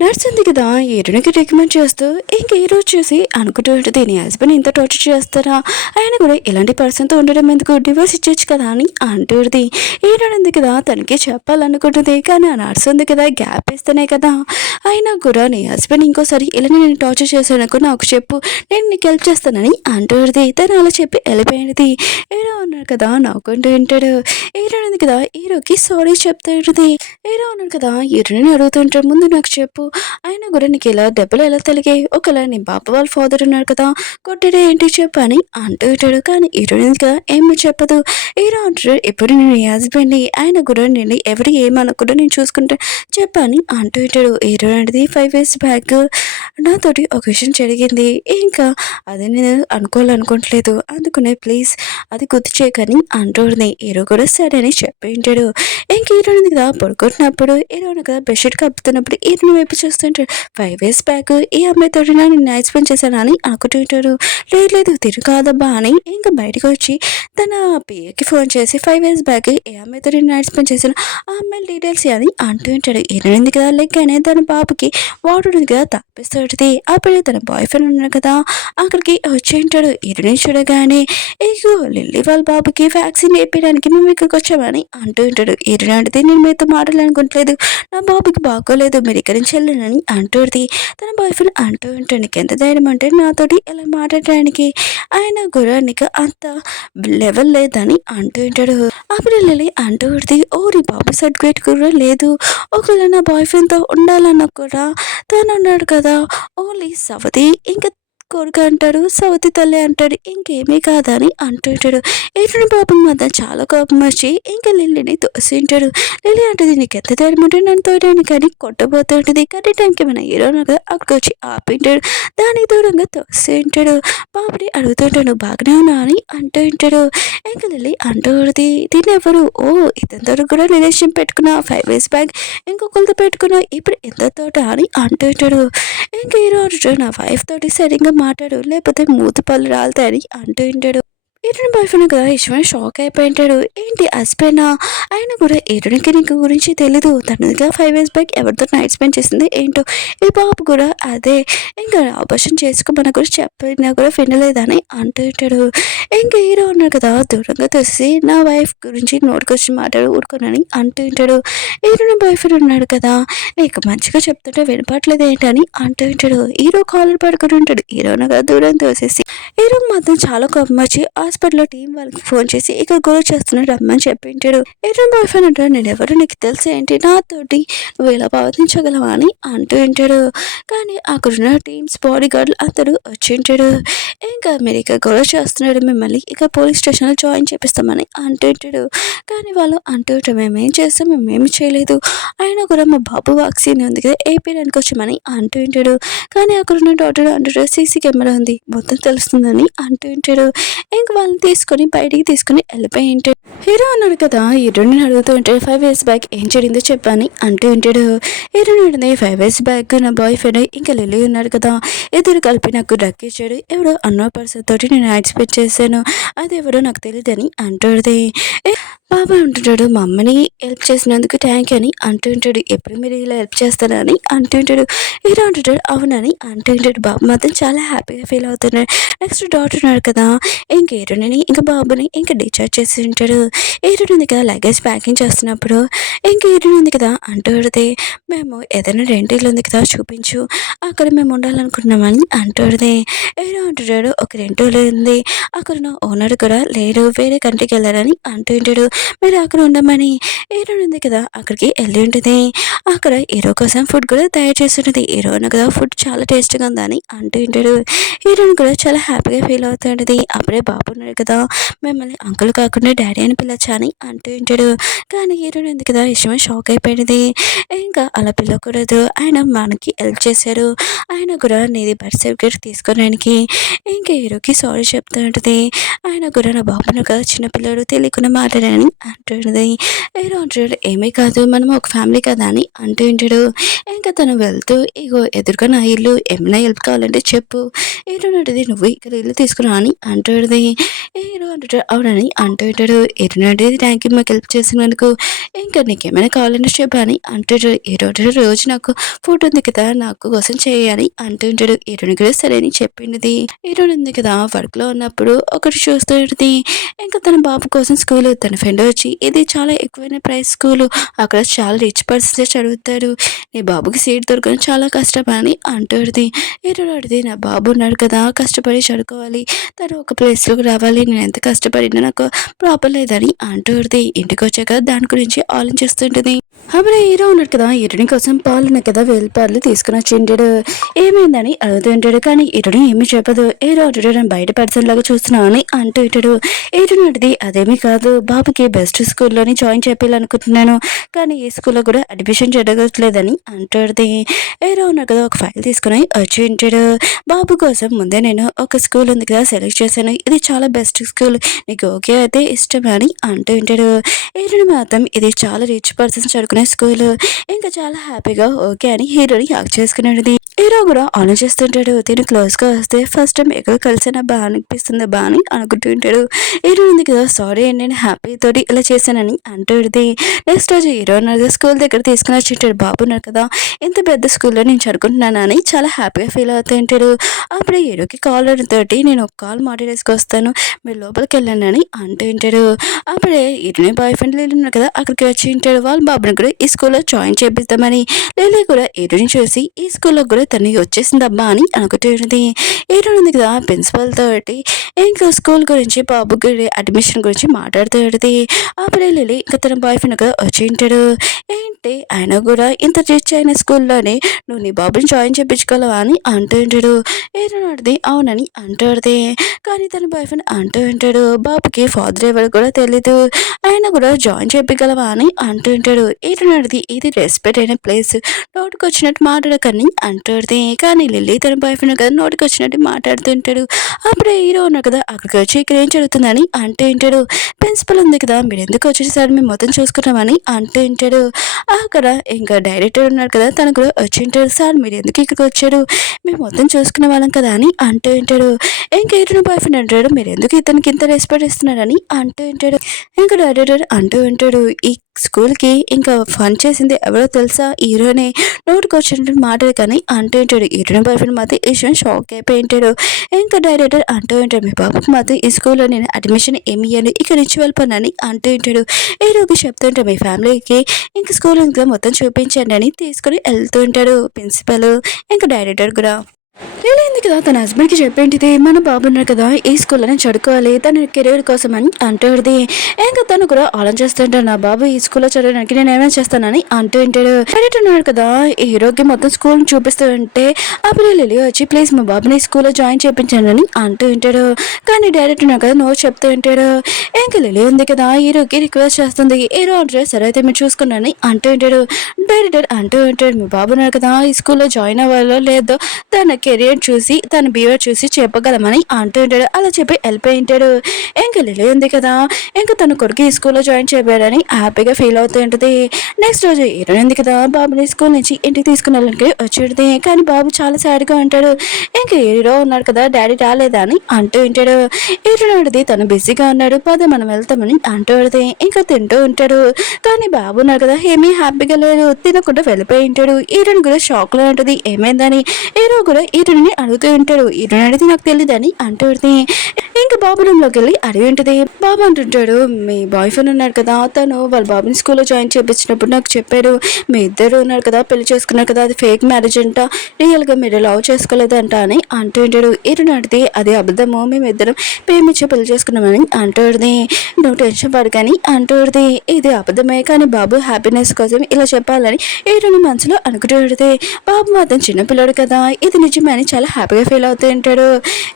నర్స్ ఉంది కదా హీరోనికి రికమెండ్ చేస్తూ ఇంక హీరో చూసి అనుకుంటూ ఉంటుంది, నీ హస్బెండ్ ఇంత టార్చర్ చేస్తారా, ఆయన కూడా ఇలాంటి పర్సన్తో ఉండడం ఎందుకు డివోర్స్ ఇచ్చొచ్చు కదా అని అంటుంది. హీరో ఉంది కదా తనకి చెప్పాలనుకుంటుంది, కానీ ఆ నర్స్ ఉంది కదా గ్యాప్ ఇస్తేనే కదా, అయినా కూడా నీ హస్బెండ్ ఇంకోసారి ఇలా నేను టార్చర్ చేశాను నాకు చెప్పు నేను నీకు హెల్ప్ చేస్తానని అంటుంది. తను అలా చెప్పి వెళ్ళిపోయింది. హీరో ఉన్నాడు కదా నవ్వుకుంటూ ఉంటాడు. హీరో ఉంది కదా హీరోకి సారీ చెప్తూ ఉంటుంది. హీరో ఉన్నాడు కదా హీరోని అడుగుతుంటాడు, ముందు నాకు చెప్పు అయినా కూడా నీకు ఇలా దెబ్బలు ఎలా తలిగాయి, ఒకలా నీ బాబు వాళ్ళ ఫాదర్ ఉన్నారు కదా కొట్టడే ఏంటి చెప్పు అని అంటూ ఉంటాడు. కానీ హీరోయిన్ కదా ఏమీ చెప్పదు. హీరో అంటాడు, ఇప్పుడు నేను నీ హస్బెండ్ని ఆయన కూడా నేను ఎవరు ఏమనకుండా నేను చూసుకుంటా చెప్పని అంటూ ఉంటాడు. హీరో అనేది 5 years బ్యాక్ నాతోటి ఒక విషయం జరిగింది, ఇంకా అది నేను అనుకోవాలనుకోవట్లేదు, అందుకనే ప్లీజ్ అది గుర్తు చేయకని అంటుంది. హీరో కూడా సరే అని చెప్పి ఉంటాడు. ఇంక హీరోయిన్ కదా పడుకుంటున్నప్పుడు హీరోయిన్ కదా బెడ్షీట్ కప్పుతున్నప్పుడు హీరోని వైపు చూస్తుంటాడు. 5 ఇయర్స్ బ్యాక్ ఈ అమ్మాయితోటి నేను నైట్ స్పెండ్ చేశానని అనుకుంటుంటాడు. లేదు లేదు తిరు కాదబ్బా అని ఇంకా బయటకొచ్చి తన పిఏకి ఫోన్ చేసి 5 ఇయర్స్ బ్యాక్ ఏ అమ్మాయితో నేను నైట్ స్పెండ్ చేశాను ఆ అమ్మాయి డీటెయిల్స్ అని అంటూ ఉంటాడు. ఏనుంది కదా లెక్కనే తన బాబుకి వాటర్ ఉంది కదా తప్పిస్తుంది. అప్పుడు తన బాయ్ ఫ్రెండ్ ఉన్నాడు కదా అక్కడికి వచ్చి ఉంటాడు. ఇరుని చూడగానే ఇగో లిల్లీ వాళ్ళ బాబుకి వ్యాక్సిన్ వేయడానికి మేము ఇక్కడికి వచ్చామని అంటూ ఉంటాడు. ఇరుని అడిగితే నేను మీతో మాట్లాడాలనుకోవట్లేదు, నా బాబుకి బాగోలేదు, మీరు ఇక్కడి నుంచి వెళ్ళనని అంటుంది. తన బాయ్ ఫ్రెండ్ అంటూ ఉంటాడు. నీకు ఎంత ధైర్యం అంటే నాతోటి ఇలా మాట్లాడడానికి, ఆయన గురానికి అంత లెవెల్ లేదని అంటూ ఉంటాడు. అప్పుడు లిల్లీ అంటూ ఉంటుంది. ఓ నీ బాబు సర్టిఫికేట్ కూడా లేదు, ఒకవేళ నా బాయ్ ఫ్రెండ్తో ఉండాలన్నా కూడా తను అన్నాడు కదా ఓన్లీ సవతి ఇంకా కొడుకు అంటాడు, సవతి తల్లి అంటాడు, ఇంకేమీ కాదని అంటుంటాడు. ఏటుని పాపం మధ్య చాలా కోపం వచ్చి ఇంకా లిల్లీని తోసింటాడు. లిల్లీ అంటుంది నీకు ఎంత ధైర్యం ఉంటే నన్ను తోయడానికి కానీ కొట్టబోతుంటుంది. కానీ టైంకి మన హీరో కదా అక్కడికి వచ్చి ఆపింటాడు. దానికి దూరంగా తోసింటాడు. బాబుని అడుగుతుంటాడు బాగానే ఉన్నా అని అంటూ ఉంటాడు. ఇంకా లిల్లీ అంటుంది దీన్ని ఎవరు ఓ ఇతనితో కూడా రిలేషన్ పెట్టుకున్నా 5 ఇయర్స్ బ్యాక్ ఇంకొకరితో పెట్టుకున్నా ఇప్పుడు ఎంత తోట అని అంటూ ఉంటాడు. ఇంకా ఈరోజు నా వైఫ్ తోటి సరిగ్గా మాట్లాడు లేకపోతే మూతి పళ్ళు రాలుతాయని అంటూ ఉంటాడు. ఈరుని బాయ్ ఫ్రెండ్ కదా ఇష్టమైన షాక్ అయిపోయింటాడు. ఏంటి హస్బెండా, ఆయన కూడా ఈరునికి నీకు గురించి తెలీదు, తనదిగా 5 ఇయర్స్ బ్యాక్ ఎవరితో నైట్ స్పెండ్ చేసింది ఏంటో, ఈ బాబు కూడా అదే ఇంకా ఆపరేషన్ చేసుకోమని కూడా చెప్పినా కూడా వినలేదని అంటూ ఉంటాడు. ఇంకా హీరో ఉన్నారు కదా దూరంగా తెలిసి నా వైఫ్ గురించి నోటికొచ్చి మాట్లాడు ఊరుకోనని అంటూ ఉంటాడు. హీరోని బాయ్ ఫ్రెండ్ ఉన్నాడు కదా నీకు మంచిగా చెప్తుంటే వినపట్లేదు ఏంటని అంటూ ఉంటాడు. హీరో కాలర్ పడుకుని ఉంటాడు. హీరోని కదా దూరం తోసేసి హీరోకి మాత్రం చాలా కోపం వచ్చి హాస్పిటల్లో టీం వాళ్ళకి ఫోన్ చేసి ఇక్కడ గొడవ చేస్తున్నాడు రమ్మని చెప్పింటాడు. హీరో బాయ్ ఫ్రెండ్ అంటాడు నేను ఎవరు నీకు తెలుసు ఏంటి, నాతోటి నువ్వు ఇలా ప్రవర్తించగలవా అని అంటూ ఉంటాడు. కానీ అక్కడున్న టీమ్స్ బాడీ గార్డులు అందరూ వచ్చింటాడు. ఇంకా మీరు ఇక గొడవ చేస్తున్నాడు మిమ్మల్ని ఇక పోలీస్ స్టేషన్లో జాయిన్ చేపిస్తామని అంటూ ఉంటాడు. కానీ వాళ్ళు అంటూ ఉంటారు మేమేం చేస్తాం మేమేమి చేయలేదు, అయినా కూడా మా బాబు వ్యాక్సిన్ ఉంది కదా ఏపీడానికి వచ్చామని అంటూ ఉంటాడు. కానీ అక్కడున్న డాక్టర్ అంటాడు సీసీ కెమెరా ఉంది మొత్తం తెలుస్తుందని అంటూ ఉంటాడు. ఇంక వాళ్ళని తీసుకొని బయటికి తీసుకొని వెళ్ళిపోయి ఉంటాడు. హీరో అన్నాడు కదా హీరోని అడుగుతూ ఉంటాడు 5 ఇయర్స్ బ్యాక్ ఏం జరిగిందో చెప్పని అంటూ ఉంటాడు. హీరోని అడిగింది 5 ఇయర్స్ బ్యాక్ నా బాయ్ ఫ్రెండ్ ఇంకా లిల్లీ ఉన్నాడు కదా ఇద్దరు కలిపి నాకు డ్రగ్ ఇచ్చాడు, ఎవరో అన్నో పర్సన్ తోటి నేను యాక్సిపెక్ట్ చేశాను, అది ఎవరో నాకు తెలియదని అంటుంది. బాబా అంటుంటాడు మా అమ్మని హెల్ప్ చేసినందుకు థ్యాంక్ అని అంటుంటాడు. ఎప్పుడు మీరు ఇలా హెల్ప్ చేస్తారని అంటుంటాడు. హీరో అంటుంటాడు అవునని అంటుంటాడు. బాబు మాత్రం చాలా హ్యాపీగా ఫీల్ అవుతున్నాడు. నెక్స్ట్ డాక్టర్ ఉన్నాడు కదా ఇంక హీరోని ఇంకా బాబుని ఇంకా డిశ్చార్జ్ చేసి ఉంటాడు. హీరోని ఉంది కదా లగేజ్ ప్యాకింగ్ చేస్తున్నప్పుడు ఇంక హీరోని ఉంది కదా అంటుంది మేము ఏదైనా రెంటిల్లు ఉంది కదా చూపించు అక్కడ మేము ఉండాలనుకుంటున్నామని అంటుంది. హీరో అంటుంటాడు ఒక రెంటిల్లు ఉంది అక్కడ నా ఓనర్ కూడా లేడు వేరే కంట్రీకి వెళ్ళారని అంటుంటాడు. మీరు అక్కడ ఉండమని హీరోని ఉంది కదా అక్కడికి వెళ్ళి ఉంటుంది. అక్కడ హీరో కోసం ఫుడ్ కూడా తయారు చేస్తుంటుంది. హీరోని కదా ఫుడ్ చాలా టేస్ట్గా ఉందని అంటూ ఉంటాడు. హీరోని కూడా చాలా హ్యాపీగా ఫీల్ అవుతుంటుంది. అప్పుడే బాబు ఉన్నాడు కదా మిమ్మల్ని అంకుల్ కాకుండా డాడీ అని పిలవచ్చా అని అంటూ ఉంటాడు. కానీ హీరోని ఉంది కదా ఇష్టమే షాక్ అయిపోయింది. ఇంకా అలా పిలవకూడదు, ఆయన మనకి హెల్ప్ చేశారు, ఆయన కూడా నీది బర్త్ సర్టిఫికేట్ తీసుకోవడానికి ఇంకా హీరోకి సారీ చెప్తూ ఉంటుంది. ఆయన కూడా నా బాబును కదా చిన్నపిల్లడు తెలియకుండా మాట్లాడని అంటుంది. హీరో అంటాడు ఏమీ కాదు మనం ఒక ఫ్యామిలీ కదా అని అంటూ ఉంటాడు. ఇంకా తను వెళ్తూ ఇగో ఎదురుగా నా ఇల్లు ఏమైనా హెల్ప్ కావాలంటే చెప్పు, హీరో అంటుంది నువ్వు ఇక్కడ ఇల్లు తీసుకురా అని అంటుంది. హీరో అంటాడు అవునని అంటూ ఉంటాడు. హీరో అంటే థ్యాంక్ యూ మాకు హెల్ప్ చేసినందుకు, ఇంకా నీకేమైనా కావాలంటే చెప్పు అని అంటాడు. హీరో అంటాడు రోజు నాకు ఫుడ్ ఉంది కదా నాకు కోసం చేయాలి అంటూ ఉంటాడు. హీరోని కూడా సరే అని చెప్పింది. హీరోని ఉంది కదా వర్క్లో ఉన్నప్పుడు ఒకటి చూస్తూ ఉంటుంది. ఇంకా తన బాబు కోసం స్కూల్ తన ఫ్రెండ్ వచ్చి ఇది చాలా ఎక్కువైన ప్రైస్ స్కూలు, అక్కడ చాలా రిచ్ పర్సన్స్ చదువుతారు, నీ బాబుకి సీట్ దొరకడం చాలా కష్టం అని అంటుంది. హీరో అడిది నా బాబు ఉన్నాడు కదా కష్టపడి చదువుకోవాలి, తను ఒక ప్లేస్లోకి రావాలి, నేను ఎంత కష్టపడినా నాకు ప్రాబ్లం లేదని అంటుంది. ఇంటికి వచ్చాక దాని గురించి ఆలోచిస్తుంటుంది. అప్పుడు హీరో ఉన్నాడు కదా హీరోని కోసం పాలు ఉన్నాయి కదా వేలిపాలు తీసుకుని వచ్చింటాడు. ఏమైందని అడుగుతుంటాడు. కానీ హీరోని ఏమీ చెప్పదు. హీరో అంటాడు నేను బయట పర్సన్ లాగా చూస్తున్నా అని అంటూ ఉంటాడు. హీరోని అడిది అదేమీ కాదు బాబుకి బెస్ట్ స్కూల్లోని జాయిన్ చేయాలనుకుంటున్నాను, కానీ ఈ స్కూల్లో కూడా అడ్మిషన్ జరగట్లేదని అంటాడు. ఏదో ఉన్నారు కదా ఒక ఫైల్ తీసుకుని వచ్చి ఉంటాడు. బాబు కోసం ముందే నేను ఒక స్కూల్ ఉంది కదా సెలెక్ట్ చేశాను, ఇది చాలా బెస్ట్ స్కూల్, నీకు ఓకే అయితే ఇష్టమే అని అంటూ ఉంటాడు. హీరోని మాత్రం ఇది చాలా రిచ్ పర్సన్స్ చదువుకునే స్కూల్, ఇంకా చాలా హ్యాపీగా ఓకే అని హీరోని యాక్ట్ చేసుకునేది. హీరో కూడా ఆలోచిస్తుంటాడు, తిని క్లోజ్గా వస్తే ఫస్ట్ టైం ఎక్కడ కలిసినా బాగా అనిపిస్తుంది బా అని అనుకుంటూ ఉంటాడు. హీరో ఉంది కదా సారీ అండి నేను హ్యాపీ తోటి ఇలా చేశానని అంటుంది. నెక్స్ట్ రోజు హీరో ఉన్నారు స్కూల్ దగ్గర తీసుకుని వచ్చి బాబు ఉన్నారు కదా ఇంత పెద్ద స్కూల్లో నేను చదువుకుంటున్నాను అని చాలా హ్యాపీగా ఫీల్ అవుతూ ఉంటాడు. అప్పుడు హీరోకి కాల్ తోటి నేను ఒక కాల్ మాట్లాడేసుకొస్తాను మీరు లోపలికి వెళ్ళండి అని అంటూ ఉంటాడు. అప్పుడే హీరోని బాయ్ ఫ్రెండ్ లీలు ఉన్నారు కదా అక్కడికి వచ్చి ఉంటాడు. వాళ్ళ బాబుని కూడా ఈ స్కూల్లో జాయిన్ చేపిద్దామని. లీలీ కూడా హీరోని చూసి ఈ స్కూల్లో కూడా తను వచ్చేసిందబ్బా అని అనుకుంటుంది. హీరో ఉంది కదా ప్రిన్సిపల్ తోటి ఇంకా స్కూల్ గురించి బాబుకి అడ్మిషన్ గురించి మాట్లాడుతుంది. అప్పుడే లిలీ ఇంకా తన బాయ్ ఫ్రెండ్ కదా వచ్చి ఉంటాడు. ఏంటి ఆయన కూడా ఇంత రిచ్ అయిన స్కూల్లోనే నువ్వు నీ బాబుని జాయిన్ చేయించుకోవాలా అని అంటూ ఉంటాడు. హీరో అడిది అవునని అంటాడుది. కానీ తన బాయ్ ఫ్రెండ్ అంటూ ఉంటాడు బాబుకి ఫాదర్ ఎవరు కూడా తెలీదు, ఆయన కూడా జాయిన్ చేయించగలవా అని అంటూ ఉంటాడు. హీరో అడిది ఇది రెస్పెక్ట్ అయిన ప్లేస్, నోటికి వచ్చినట్టు మాట్లాడకని అంటాడుది. కానీ లిల్లీ తన బాయ్ ఫ్రెండ్ కదా నోటికి వచ్చినట్టు మాట్లాడుతుంటాడు. అప్పుడే హీరో ఉన్నా కదా అక్కడికి వచ్చి ఇక్కడ ఏం జరుగుతుందని అంటూ ఉంటాడు. ప్రిన్సిపల్ ఉంది కదా మీరు ఎందుకు వచ్చేసారు మేము మొత్తం చూసుకున్నామని అంటూ ఉంటాడు. అక్కడ ఇంకా డైరెక్టర్ ఉన్నాడు కదా తను కూడా వచ్చి ఉంటాడు. సార్ మీరు ఎందుకు ఇక్కడికి వచ్చారు మేము మొత్తం చూసుకునే వాళ్ళం కదా అని అంటూ ఉంటాడు. ఇంకా హీరో బాయ్ ఫ్రెండ్ అంటాడు మీరు ఎందుకు ఇతనికి ఇంత రెస్పెక్ట్ ఇస్తున్నారని అంటూ ఉంటాడు. ఇంకా డైరెక్టర్ అంటూ ఉంటాడు ఈ స్కూల్కి ఇంకా ఫన్ చేసింది ఎవరో తెలుసా హీరోనే, నోటికి వచ్చినట్టు మాటలు కానీ అంటూ ఉంటాడు. హీరోని బాయ్ ఫ్రెండ్ మాత్రం ఈ విషయం షాక్ అయిపోయి ఉంటాడు. ఇంకా డైరెక్టర్ అంటూ ఉంటాడు మీ బాబుకి మాత్రం ఈ స్కూల్లో నేను అడ్మిషన్ ఏమి ఇయ్యాను ఇక రిచువల్ పని అని అంటూ ఉంటాడు. హీరోకి చెప్తుంటాడు మీ ఫ్యామిలీకి ఇంకా స్కూల్ ఇంకా మొత్తం చూపించండి అని తీసుకుని వెళ్తూ ఉంటాడు ప్రిన్సిపల్. ఇంకా డైరెక్టర్ కూడా తెలియంది కదా తన హస్బెండ్కి చెప్పేంటిది మన బాబు ఉన్నారు కదా ఈ స్కూల్లోనే చదువుకోవాలి తన కెరీర్ కోసం అని అంటాడుది. ఇంకా తను కూడా ఆలోచిస్తుంటాడు నా బాబు ఈ స్కూల్లో చదవడానికి నేను ఏమైనా చేస్తానని అంటూ ఉంటాడు. డైరెక్టర్ ఉన్నాడు కదా ఈ హీరోకి మొత్తం స్కూల్ చూపిస్తూ ఉంటే అప్పుడు లిలీ వచ్చి ప్లీజ్ మా బాబుని స్కూల్లో జాయిన్ చేయించండి అని అంటూ ఉంటాడు. కానీ డైరెక్టర్ ఉన్నాడు కదా నో చెప్తూ ఉంటాడు. ఇంకా లిలీ ఉంది కదా హీరోకి రిక్వెస్ట్ చేస్తుంది. హీరో అంటే సరే అయితే మీరు చూసుకున్నాను అంటూ ఉంటాడు. డైరెక్టర్ అంటూ ఉంటాడు మీ బాబు ఉన్నారు కదా ఈ స్కూల్లో జాయిన్ అవ్వాలో లేదో తన కెరియర్ చూసి తన బిహేవియర్ చూసి చెప్పగలమని అంటూ ఉంటాడు. అలా చెప్పి వెళ్ళిపోయి ఉంటాడు. ఇంకా లిలీ ఉంది కదా ఇంకా తన కొడుకు ఈ స్కూల్లో జాయిన్ చేయబోయాడని హ్యాపీగా ఫీల్ అవుతూ ఉంటుంది. నెక్స్ట్ రోజు హీరో ఉంది కదా బాబుని స్కూల్ నుంచి ఇంటికి తీసుకుని వెళ్ళడానికి వచ్చేది. కానీ బాబు చాలా సాడ్గా ఉంటాడు. ఇంకా హీరో ఉన్నాడు కదా డాడీ రాలేదా అని అంటూ ఉంటాడు. హీరో అడిది తను బిజీగా ఉన్నాడు పద మనం వెళ్తామని అంటూ అడిది. ఇంకా తింటూ ఉంటాడు. కానీ బాబు ఉన్నాడు కదా ఏమీ హ్యాపీగా లేదు తినకుండా వెళ్ళిపోయి ఉంటాడు. హీరోని కూడా షాక్ లో ఉంటుంది ఏమైందని. హీరో కూడా హీరోని అడుగుతూ ఉంటాడు. హీరోని అడిగితే నాకు తెలియదని అంటుంది. ఇంకా బాబు రూమ్లోకి వెళ్ళి అడిగి ఉంటుంది. బాబు అంటుంటాడు మీ బాయ్ ఫ్రెండ్ ఉన్నాడు కదా తను వాళ్ళ బాబుని స్కూల్లో జాయిన్ చేయించినప్పుడు నాకు చెప్పాడు మీ ఇద్దరు ఉన్నారు కదా పెళ్లి చేసుకున్నారు కదా అది ఫేక్ మ్యారేజ్ అంట రియల్గా మీరు లవ్ చేసుకోలేదంట అని అంటూ ఉంటాడు. హీరోని అడిగితే అది అబద్ధము మేమిద్దరం ప్రేమించి పెళ్లి చేసుకున్నామని అంటుంది. నువ్వు టెన్షన్ పడకని అంటుంది. ఇది అబద్ధమే కానీ బాబు హ్యాపీనెస్ కోసం ఇలా చెప్పాలని హీరోని మనసులో అనుకుంటుంది. బాబు మాత్రం చిన్నపిల్లడు కదా ఇది నిజమే అని చాలా హ్యాపీగా ఫీల్ అవుతూ ఉంటాడు.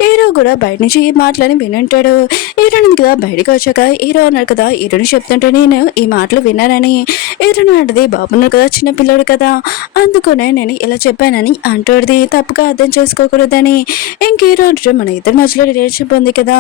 హీరో కూడా బయట నుంచి ఈ మాటలని వినుంటాడు. హీరోని కదా బయటకు వచ్చాక హీరో అన్నాడు కదా హీరోని చెప్తుంటే నేను ఈ మాటలు విన్నానని. హీరోని అంటది బాబు ఉన్నాడు కదా చిన్నపిల్లడు కదా అందుకనే నేను ఇలా చెప్పానని అంటుంది. తప్పుగా అర్థం చేసుకోకూడదని. ఇంక హీరో అంటే మన ఇద్దరి మధ్యలో రిలేషన్షిప్ ఉంది కదా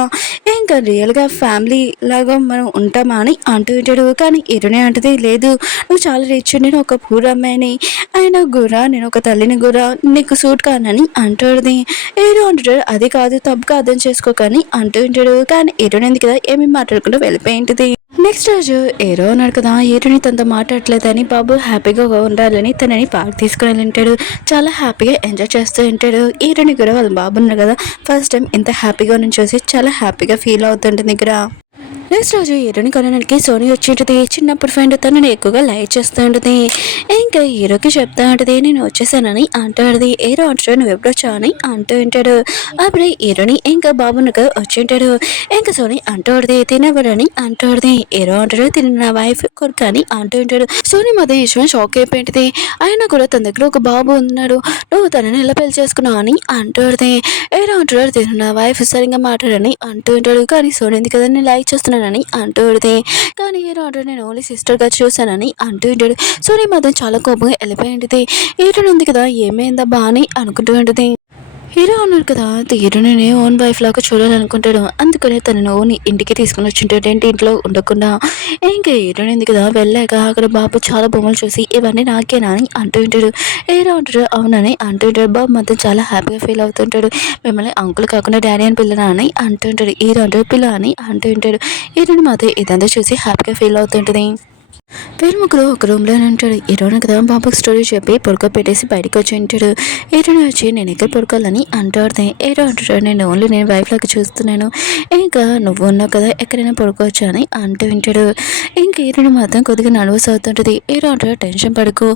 ఇంకా రియల్గా ఫ్యామిలీ లాగా మనం ఉంటామా అని అంటూ ఉంటాడు. కానీ హీరోని అంటది లేదు నువ్వు చాలా రిచ్ నేను ఒక పూర్ అమ్మాయిని ఆయన గురా నేను ఒక తల్లిని గురా నీకు సూట్ కానని అంటుంది. హీరో అంటాడు అది కాదు తప్పుగా అర్థం చేసుకోకని అంటూ ఉంటాడు. కానీ హీరోని ఎందుకు కదా ఏమీ మాట్లాడకుండా వెళ్ళిపోయింది. నెక్స్ట్ రోజు హీరో అన్నాడు కదా హీరోని తనతో మాట్లాడలేదని బాబు హ్యాపీగా ఉండాలని తనని పార్క్ తీసుకుని ఉంటాడు. చాలా హ్యాపీగా ఎంజాయ్ చేస్తూ ఉంటాడు. హీరోని కూడా వాళ్ళ బాబు ఉన్నారు కదా ఫస్ట్ టైం ఇంత హ్యాపీగా నుంచి చూసి చాలా హ్యాపీగా ఫీల్ అవుతుంటుంది దగ్గర. నెక్స్ట్ రోజు హీరోని కొనడానికి సోనీ వచ్చి ఉంటుంది. చిన్నప్పుడు ఫ్రెండ్ తనని ఎక్కువగా లైక్ చేస్తూ ఉంటుంది. ఇంకా హీరోకి చెప్తా ఉంటుంది నేను వచ్చేసానని అంటాడు. హీరో అంటాడు నువ్వు ఎప్పుడు వచ్చావు అని అంటూ ఉంటాడు. అప్పుడే హీరోని ఇంకా బాబునకు వచ్చి ఉంటాడు. ఇంకా సోనీ అంటాడుది తినవరని అంటాడుది. హీరో అంటాడు తిన నా వైఫ్ కొడుకు అని అంటూ ఉంటాడు. సోనీ మధ్య విషయం షాక్ అయిపోయింది. అయినా కూడా తన దగ్గర ఒక బాబు ఉన్నాడు నువ్వు తనని ఎలా పెళ్లి చేసుకున్నావు అని అంటాడుది. హీరో అంటాడు తిన నా వైఫ్ సరిగ్గా మాట్లాడని అంటూ ఉంటాడు. కానీ సోనీ ఎందుకు కదా నేను లైక్ చేస్తున్నాను చూస్తున్నానని అంటూ ఉంటే, కానీ హీరో అంటాడు నేను ఓన్లీ సిస్టర్గా చూశానని అంటూ ఉంటాడు. సోనీ మాత్రం చాలా కోపంగా వెళ్ళిపోయింది. హీరోయిన్ ఉంది కదా ఏమైందబ్బా అని అనుకుంటూ ఉంటుంది. హీరో అన్నాడు కదా హీరోని ఓన్ వైఫ్ లాగా చూడాలనుకుంటాడు. అందుకనే తనను ఓన్ ఇంటికి తీసుకుని వచ్చింటాడు. ఏంటి ఇంట్లో ఉండకుండా ఇంకా హీరోయిన్ ఉంది కదా వెళ్ళాక అక్కడ బాబు చాలా బొమ్మలు చూసి ఇవన్నీ నాకేనా అని అంటూ ఉంటాడు. హీరో అంటాడు అవునని అంటూ ఉంటాడు. బాబు మాత్రం చాలా హ్యాపీగా ఫీల్ అవుతుంటాడు. మిమ్మల్ని అంకుల్ కాకుండా డాడీ అని పిల్లనా అని అంటూ ఉంటాడు. హీరో అంటాడు పిల్ల అని అంటూ ఉంటాడు. హీరోని మాత్రం ఇదంతా చూసి హ్యాపీగా ఫీల్ అవుతుంటుంది. వీరు ముగ్గురు ఒక రూమ్లోనే ఉంటాడు. హీరోని కదా బాబుకి స్టోరీ చెప్పి పెట్టేసి బయటకు వచ్చి ఉంటాడు. హీరోని వచ్చి నేను ఎక్కడ పడుకోవాలని అంటాడు. హీరో అంటాడు నేను వైఫ్ లాగా చూస్తున్నాను. ఇంకా నువ్వు ఉన్నావు కదా ఎక్కడైనా పడుకోవచ్చా అని అంటూ ఉంటాడు. ఇంకా హీరోని మాత్రం కొద్దిగా నర్వస్ అవుతుంటుంది. హీరో అంటాడు టెన్షన్ పడుకో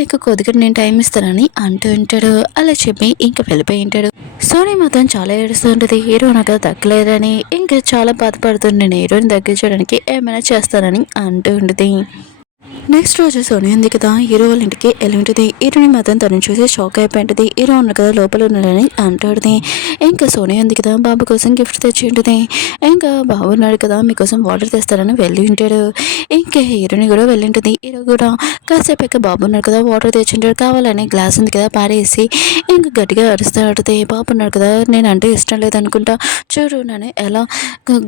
నీకు కొద్దిగా నేను టైం ఇస్తానని అంటూ ఉంటాడు. అలా చెప్పి ఇంకా వెళ్ళిపోయి ఉంటాడు. సోనీ మాత్రం చాలా ఏడుస్తుంటుంది. హీరో నాకు దక్కలేదని ఇంకా చాలా బాధపడుతుంది. నేను హీరోని తగ్గించడానికి ఏమైనా చేస్తానని అంటూ ఉంటుంది. నెక్స్ట్ రోజు సోనీ ఉంది కదా హీరో వాళ్ళ ఇంటికి వెళ్ళి ఉంటుంది. హీరోని మాత్రం తను చూసి షాక్ అయిపోయింటుంది. హీరో ఉన్న కదా లోపల ఉన్నాడని అంటాడుది. ఇంకా సోనీ ఉంది కదా బాబు కోసం గిఫ్ట్ తెచ్చి ఉంటుంది. ఇంకా బాబు ఉన్నాడు కదా మీకోసం వాటర్ తెస్తారని వెళ్ళి ఉంటాడు. ఇంకా హీరోని కూడా వెళ్ళి ఉంటుంది. హీరో కూడా కాసేపు బాబు ఉన్నాడు కదా వాటర్ తెచ్చింటాడు. కావాలని గ్లాస్ ఉంది కదా పారేసి ఇంకా గట్టిగా అరుస్తాడుతుంది. బాబు ఉన్నాడు కదా నేను అంటే ఇష్టం లేదనుకుంటా చూడు నన్ను ఎలా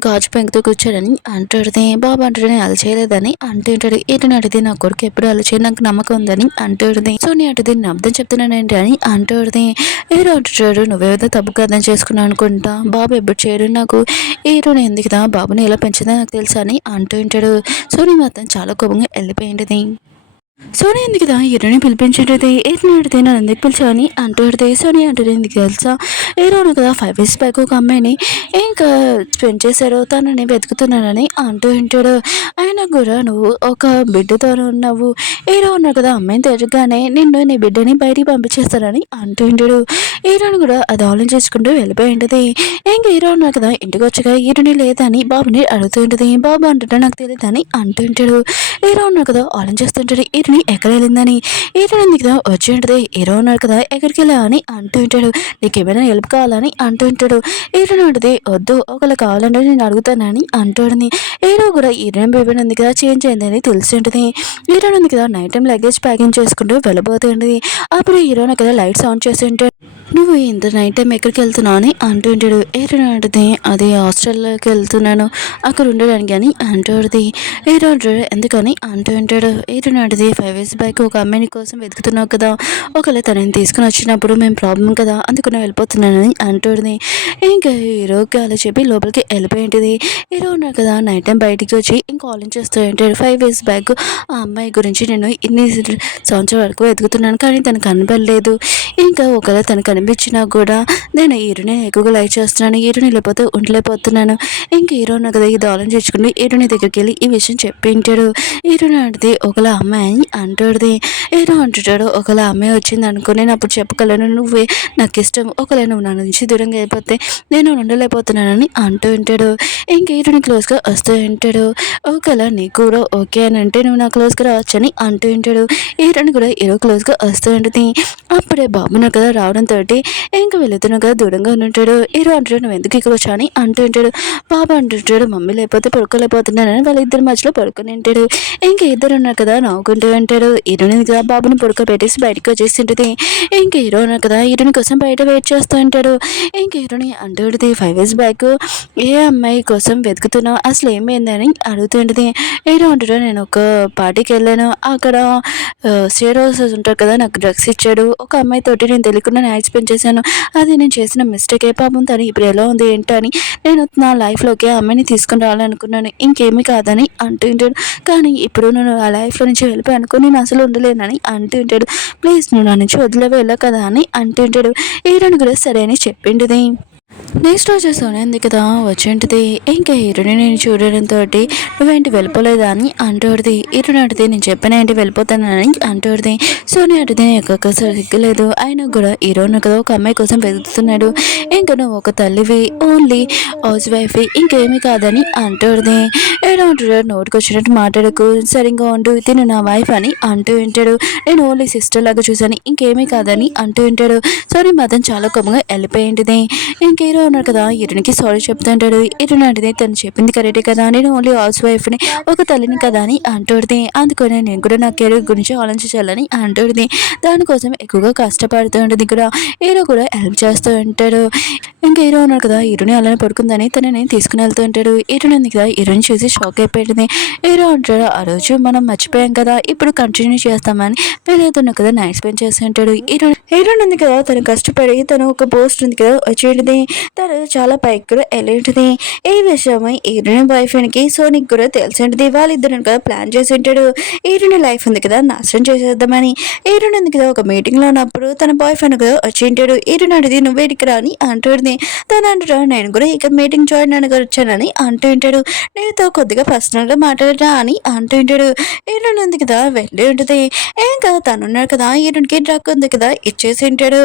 గాజు పెంకుతో కూర్చోడని అంటాడుది. బాబు అంటాడు నేను అది చేయలేదని అంటుంటాడు. ఏంటని అడిగితే నా కొడుకు ఎప్పుడు అలా చేయ నాకు నమ్మకం ఉందని అంటూడది. సో నేను అంటే దీన్ని అర్థం చెప్తున్నానేంటి అని అంటూడది. హీరో అంటాడు నువ్వేదో తప్పుగా అర్థం చేసుకున్నావు అనుకుంటా బాబు ఎప్పుడు చేయడు నాకు హీరోని ఎందుకు కదా బాబుని ఎలా పెంచిందో నాకు తెలుసా అని అంటూ ఉంటాడు. సో నేను మాత్రం చాలా కోపంగా వెళ్ళిపోయింది. సోనీ ఎందుకు కదా హీరోని పిలిపించేది ఏంటి అడితే నన్ను ఎందుకు పిలిచావు అని అంటూ సోనీ అంటే ఎందుకు తెలుసా హీరోను కదా 5 years బ్యాక్ ఒక అమ్మాయిని ఇంకా స్పెండ్ చేశాడు తనని వెతుకుతున్నానని అంటూ ఉంటాడు. ఆయన కూడా నువ్వు ఒక బిడ్డతో ఉన్నావు హీరో ఉన్నాడు కదా అమ్మాయిని తిరగగానే నిన్ను నీ బిడ్డని బయటికి పంపించేస్తానని అంటూ ఉంటాడు. హీరోని కూడా అది ఆలోచించుకుంటూ వెళ్ళిపోయి ఉంటుంది. ఇంకా హీరో ఉన్నాడు కదా ఇంటికి వచ్చాక హీరోని లేదని బాబుని అడుగుతూ ఉంటుంది. బాబు అంటుంటే నాకు తెలియదని అంటూ ఉంటాడు. హీరో ఉన్నాడు కదా ఆలోచిస్తుంటాడు హీరోని ఎక్కడ వెళ్ళిందని. హీరో ఎందుకు కదా వచ్చి ఉంటుంది. హీరో ఉన్నాడు కదా ఎక్కడికి వెళ్ళా అని అంటూ ఉంటాడు. నీకేమైనా హెల్ప్ కావాలని అంటూ ఉంటాడు. హీరోని ఉంటుంది వద్దు ఒకళ్ళు కావాలంటే నేను అడుగుతానని అంటుంది. హీరో కూడా హీరోయిన్ బేబీ ఉంది కదా చేంజ్ అయిందని తెలిసి ఉంటుంది. హీరోయిన్ ఉంది కదా నైట్ టైం లగేజ్ ప్యాకింగ్ చేసుకుంటూ వెళ్ళిపోతుంది. అప్పుడు హీరోని కదా లైట్స్ ఆన్ చేసి ఉంటాడు. నువ్వు ఇంత నైట్ టైం ఎక్కడికి వెళ్తున్నావు అని అంటూ ఉంటాడు. హీరోయిన్ అంటుంది అది హాస్టల్లోకి వెళ్తున్నాను అక్కడ ఉండడానికి అని అంటుంది. హీరో అంటాడు ఎందుకని అంటూ ఉంటాడు. హీరోయిన్ అంటుంది 5 years బ్యాక్ ఒక అమ్మాయిని కోసం వెతుకుతున్నావు కదా ఒకవేళ తనని తీసుకుని వచ్చినప్పుడు మేము ప్రాబ్లం కదా అందుకని వెళ్ళిపోతున్నానని అంటుంది. ఇంకా హీరోకి అలా చెప్పి లోపలికి వెళ్ళిపోయింది. హీరో ఉన్నాడు కదా నైట్ టైం బయటికి వచ్చి ఇంకా ఆలోచిస్తూ ఉంటాడు. 5 years బ్యాక్ ఆ అమ్మాయి గురించి నేను ఇన్ని సంవత్సరాల వరకు వెతుకుతున్నాను కానీ తను కనపడలేదు. ఇంకా ఒకవేళ తను కనిపించినా కూడా నేను హీరోని ఎక్కువగా లైక్ చేస్తున్నాను హీరోని లేకపోతే ఉండలేకపోతున్నాను. ఇంకా హీరోని కదా ఇది ఆలోచించుకుని హీరోని దగ్గరికి వెళ్ళి ఈ విషయం చెప్పి ఉంటాడు. హీరోని అంటే ఒకలా అమ్మాయి అంటాడుది. హీరో అంటుంటాడు ఒకలా అమ్మాయి వచ్చింది అనుకో నేను అప్పుడు చెప్పగలను నువ్వే నాకు ఇష్టం ఒకవేళ నువ్వు నా నుంచి దూరంగా అయిపోతే నేను ఉండలేకపోతున్నానని అంటూ ఉంటాడు. ఇంకా హీరోని క్లోజ్గా వస్తూ ఉంటాడు. ఒకవేళ నీకు కూడా ఓకే అని అంటే నువ్వు నా క్లోజ్గా రావచ్చని అంటూ ఉంటాడు. హీరోని కూడా హీరో క్లోజ్గా వస్తూ ఉంటుంది. అప్పుడే బాబును కదా రావడంతో ఇంకా వెళుతున్నా కదా దూరంగా ఉంటాడు. హీరో అంటాడు నువ్వు ఎందుకు ఇక్కడ వచ్చా అని అంటూ ఉంటాడు. బాబు అంటుంటాడు మమ్మీ లేకపోతే పడుకోలేకపోతున్నానని వాళ్ళిద్దరి మధ్యలో పడుకొని ఉంటాడు. ఇంకా ఇద్దరు ఉన్నారు కదా నవ్వుకుంటూ ఉంటాడు. హీరోని కదా బాబుని పడుకోబెట్టేసి బయటకు వచ్చేసి ఉంటుంది. ఇంకా హీరో ఉన్నారు కదా హీరోని కోసం బయట వెయిట్ చేస్తూ ఉంటాడు. ఇంకా హీరోని అంటుంది 5 years బ్యాక్ ఏ అమ్మాయి కోసం వెతుకుతున్నావు అసలు ఏమైందని అడుగుతుంటుంది. హీరో అంటాడు నేను ఒక పార్టీకి వెళ్ళాను అక్కడ స్టేరోస్ ఉంటారు కదా నాకు డ్రగ్స్ ఇచ్చాడు ఒక అమ్మాయితోటి నేను తెలియకుండా నైట్ స్పెండ్ చేశాను అది నేను చేసిన మిస్టేకే పాపం తను ఇప్పుడు ఎలా ఉంది ఏంటని నేను నా లైఫ్లోకి ఆ అమ్మాయిని తీసుకుని రావాలనుకున్నాను ఇంకేమీ కాదని అంటుంటాడు. కానీ ఇప్పుడు నేను ఆ లైఫ్లో నుంచి వెళ్ళిపోయి అనుకో నేను అసలు ఉండలేనని అంటుంటాడు. ప్లీజ్ నువ్వు నా నుంచి వదిలేవే వెళ్ళా కదా అని అంటుంటాడు. హీరోని కూడా సరే అని చెప్పిండుది. నెక్స్ట్ రోజు సోనీ ఉంది కదా వచ్చింటిది. ఇంకా హీరోని నేను చూడడంతో నువ్వేంటి వెళ్ళిపోలేదా అని అంటూడిది. హీరోని అడిగితే నేను చెప్పానేంటి వెళ్ళిపోతానని అంటూడిది. సోనీ అడిగితే ఎక్కడ సిగ్గలేదు ఆయన కూడా హీరోని కదా ఒక అమ్మాయి కోసం వెతుకుతున్నాడు ఇంకా నువ్వు ఒక తల్లివి ఓన్లీ హౌస్ వైఫ్ ఇంకేమీ కాదని అంటూడిది. ఏదో అంటాడు నోటికి వచ్చినట్టు మాట్లాడకు సరిగ్గా ఉండు తిను నా వైఫ్ అని అంటూ ఉంటాడు. నేను ఓన్లీ సిస్టర్ లాగా చూసాను ఇంకేమీ కాదని అంటూ ఉంటాడు. సోనీ మాత్రం చాలా కోపంగా వెళ్ళిపోయింది. ఇంక హీరో ఉన్నాడు కదా హీరోనికి సారీ చెప్తుంటాడు. హీరోని అంటే తను చెప్పింది కరెక్టే కదా, నేను ఓన్లీ హౌస్ వైఫ్ని, ఒక తల్లిని కదా అని అంటుంది. అందుకనే నేను కూడా నా కెరీర్ గురించి ఆలోచించాలని అంటుంది. దానికోసం ఎక్కువగా కష్టపడుతూ ఉంటుంది కూడా. హీరో కూడా హెల్ప్ చేస్తూ ఉంటాడు. ఇంకా హీరో ఉన్నాడు కదా హీరోని అలానే పడుకుందని తనని తీసుకుని వెళ్తూ ఉంటాడు. హీరోని ఉంది కదా హీరోని చూసి షాక్ అయిపోయింది. హీరో అంటాడు, ఆ రోజు మనం మర్చిపోయాం కదా, ఇప్పుడు కంటిన్యూ చేస్తామని వీళ్ళతో కదా నైట్ స్పెండ్ చేస్తూ ఉంటాడు. హీరోని ఉంది కదా తను కష్టపడి తను ఒక పోస్ట్ ఉంది కదా వచ్చేటిది, తను చాలా పైకి కూడా వెళ్ళేటిది. ఈ విషయమై హీరోని బాయ్ ఫ్రెండ్ కి సోనికి కూడా తెలిసింటిది. వాళ్ళిద్దరు కదా ప్లాన్ చేసి ఉంటాడు. హీరోని లైఫ్ ఉంది కదా నాశనం చేసేద్దామని. హీరోని ఉంది కదా ఒక మీటింగ్ లో ఉన్నప్పుడు తన బాయ్ ఫ్రెండ్ కదా వచ్చి ఉంటాడు. హీరోని అడిగి నువ్వేడికి రాని అంటుంది. తను అంటాడు, నేను కూడా ఇక మీటింగ్ జాయిన్ అని వచ్చానని అంటూ ఉంటాడు. నీతో కొద్దిగా పర్సనల్ గా మాట్లాడరా అని అంటూ ఉంటాడు. హీరోని ఉంది కదా వెళ్ళి ఉంటుంది. ఏం కదా తను ఉన్నాడు కదా హీరోనికి డ్రగ్ ఉంది కదా ఇచ్చేసి ఉంటాడు.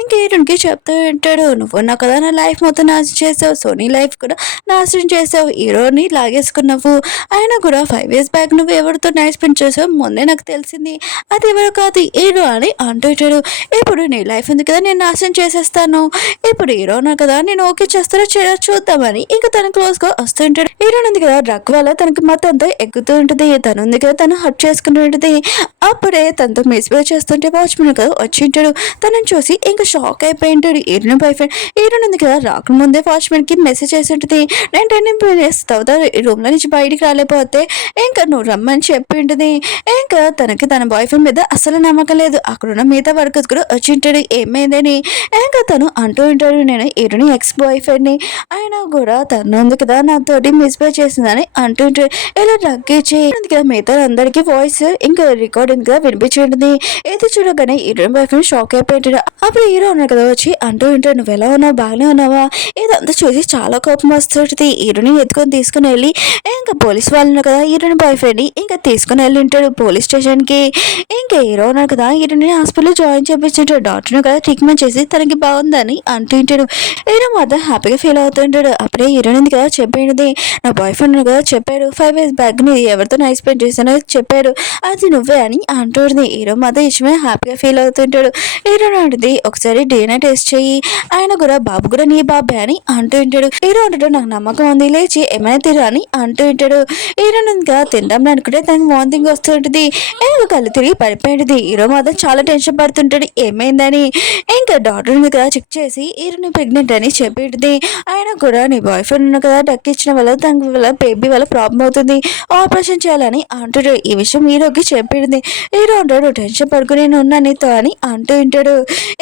ఇంకా హీరోనికి చెప్తూ ఉంటాడు, నువ్వు నా కదా నా లైఫ్ మొత్తం నాశనం చేసావు, సోనీ లైఫ్ కూడా నాశనం చేసావు, హీరోని లాగేసుకున్నావు. అయినా కూడా 5 years బ్యాక్ నువ్వు ఎవరితో నైట్ స్పెండ్ చేసావు మొన్నే నాకు తెలిసింది, అది ఎవరు కాదు హీరో అని అంటూ ఉంటాడు. ఇప్పుడు నీ లైఫ్ ఉంది కదా నేను నాశనం చేసేస్తాను, ఇప్పుడు హీరో ఉన్నా కదా నేను ఓకే చేస్తారో చూద్దామని ఇంకా తన క్లోజ్ గా వస్తుంటాడు. హీరో ఉంది కదా డ్రగ్ వల్ల తనకి మొత్తం అంతా ఎక్కుతూ ఉంటుంది. తను ఉంది కదా తను హట్ చేసుకుంటూ ఉంటుంది. అప్పుడే తనతో మిస్బిహేవ్ చేస్తుంటే వాచ్మెన్ కదా వచ్చి ఉంటాడు. తనని చూసి ఇంకా షాక్ అయిపోయి ఉంటాడు హీరోని బాయ్ ఫ్రెండ్. హీరోని ఉంది కదా రాకముందే వాచ్మెన్ కి మెసేజ్ చేసి ఉంటుంది, నేను 10 minutes తర్వాత రూమ్ లో నుంచి బయటికి రాలేకపోతే ఇంకా నువ్వు రమ్మని చెప్పి ఉంటుంది. ఇంకా తనకి తన బాయ్ ఫ్రెండ్ మీద అసలు నమ్మకం లేదు. అక్కడున్న మిగతా వర్కర్స్ కూడా వచ్చి ఉంటాడు ఏమైందని. ఇంకా తను అంటూ ఉంటాడు, నేను హీరోని ఎక్స్ బాయ్ ఫ్రెండ్ని, అయినా కూడా తను ఉంది కదా నాతోటి మిస్బిహేవ్ చేసిందని అంటూ ఉంటాడు. ఇలా డ్రగ్ ఇచ్చి కదా మిగతా అందరికీ వాయిస్ ఇంకా రికార్డింగ్ కదా వినిపించింది. ఏది చూడగానే హీరోయిన్ బాయ్ ఫ్రెండ్ షాక్ అయిపోయింటాడు. అప్పుడు హీరో ఉన్నాడు కదా వచ్చి అంటూ ఉంటాడు, నువ్వు ఎలా ఉన్నావు బాగానే ఉన్నావా. ఇదంతా చూసి చాలా కోపం వస్తుంది. హీరోని తీసుకుని వెళ్ళి ఇంకా పోలీస్ వాళ్ళు ఉన్నారు కదా హీరోయిన్ బాయ్ ఫ్రెండ్ ఇంకా తీసుకుని వెళ్ళి ఉంటాడు పోలీస్ స్టేషన్ కి. ఇంకా హీరో ఉన్నాడు కదా హీరోని హాస్పిటల్ జాయిన్ చేపించుంటాడు. డాక్టర్ కదా ట్రీట్మెంట్ చేసి తనకి బాగుందని అంటూ ఉంటాడు. హీరో మాత్రం హ్యాపీగా ఫీల్ అవుతుంటాడు. అప్పుడే హీరోయిన్ కదా చెప్పేది, నా బాయ్ ఫ్రెండ్ కదా చెప్పాడు 5 years బ్యాక్ ని ఎవరితో నైట్ స్పెండ్ చేశానో చెప్పాడు, అది నువ్వే అని అంటుంది. హీరో మాత్రం ఇష్టమే హ్యాపీగా ఫీల్ అవుతుంటాడు. హీరో అంటుంది, ఒకసారి DNA టెస్ట్ చెయ్యి, ఆయన కూడా బాబు కూడా నీ బాబే అని అంటూ ఉంటాడు. హీరో అంటాడు, నాకు నమ్మకం ఉంది లేచి ఏమైనా తిరు అని అంటూ ఉంటాడు. హీరో ఇంకా తింటాం అనుకుంటే తనకి వాంతింగ్ వస్తుంటుంది. ఇంకా కళ్ళు తిరిగి పడిపోయింది. హీరో మాత్రం చాలా టెన్షన్ పడుతుంటాడు ఏమైందని. ఇంకా డాక్టర్ కదా చెక్ చేసి హీరోని ప్రెగ్నెంట్ అని చెప్పేది. ఆయన కూడా నీ బాయ్ ఫ్రెండ్ ఉన్న కదా డక్ ఇచ్చిన వల్ల దాని వల్ల బేబీ వల్ల ప్రాబ్లం అవుతుంది, ఆపరేషన్ చేయాలని అంటాడు. ఈ విషయం హీరోకి చెప్పేది. హీరో అంటాడు, టెన్షన్ పడుకుని నేను ఉన్నా నీతో అని అంటూ ఉంటాడు.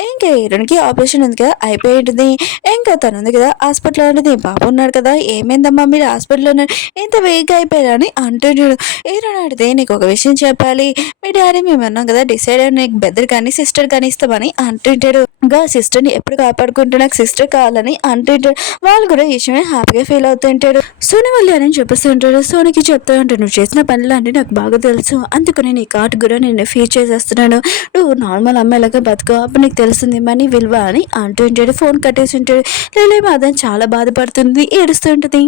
ఇంకా హీరోనికి ఆపరేషన్ ఉంది కదా అయిపోయింది. ఇంకా తను ఉంది కదా హాస్పిటల్లో ఉంటుంది. బాబు ఉన్నాడు కదా ఏమైందమ్మా మీరు హాస్పిటల్లో ఉన్నారు ఇంత వేగంగా అయిపోయారని అంటున్నాడు. హీరో అడిగితే నీకు ఒక విషయం చెప్పాలి, మీ డాడీ మేము అన్నాం కదా డిసైడ్ అయ్యి నీకు బెదర్ కానీ సిస్టర్ కానీ ఇస్తామని అంటుంటాడు. ఇంకా సిస్టర్ని ఎప్పుడు కాపాడుకుంటూ నాకు సిస్టర్ కావాలని అంటుంటాడు. వాళ్ళు కూడా ఈ విషయమే హ్యాపీగా ఫీల్ అవుతుంటాడు. సోని వల్లి అని చెప్పేస్తుంటాడు. సోనికి చెప్తూ ఉంటాడు, నువ్వు చేసిన పనులు అంటే నాకు బాగా తెలుసు, అందుకని నీ కార్డు కూడా నేను ఫీల్ చేసేస్తున్నాను, నువ్వు నార్మల్ అమ్మాయిలాగా బతుకు, అప్పుడు నీకు తెలుస్తుంది మనీ విలువ అని అంటుంటాడు. ఫోన్ కట్టేసి ఉంటాడు. లేలే మాత్రం చాలా బాధపడుతుంది, ఏడుస్తూ ఉంటుంది.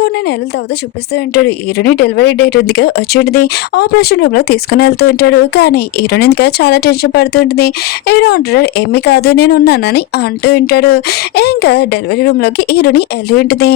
కొన్ని నెలల తర్వాత చూపిస్తూ ఉంటాడు. హీరోని డెలివరీ డేట్ ఉంది కదా వచ్చి ఆపరేషన్ రూమ్ లో తీసుకుని వెళ్తూ ఉంటాడు. కానీ హీరోని ఇంకా చాలా టెన్షన్ పడుతూ ఉంటుంది. హీరో అంటాడు, ఏమీ కాదు నేను ఉన్నానని అంటూ ఉంటాడు. ఇంకా డెలివరీ రూమ్ లోకి హీరోని వెళ్ళి ఉంటుంది.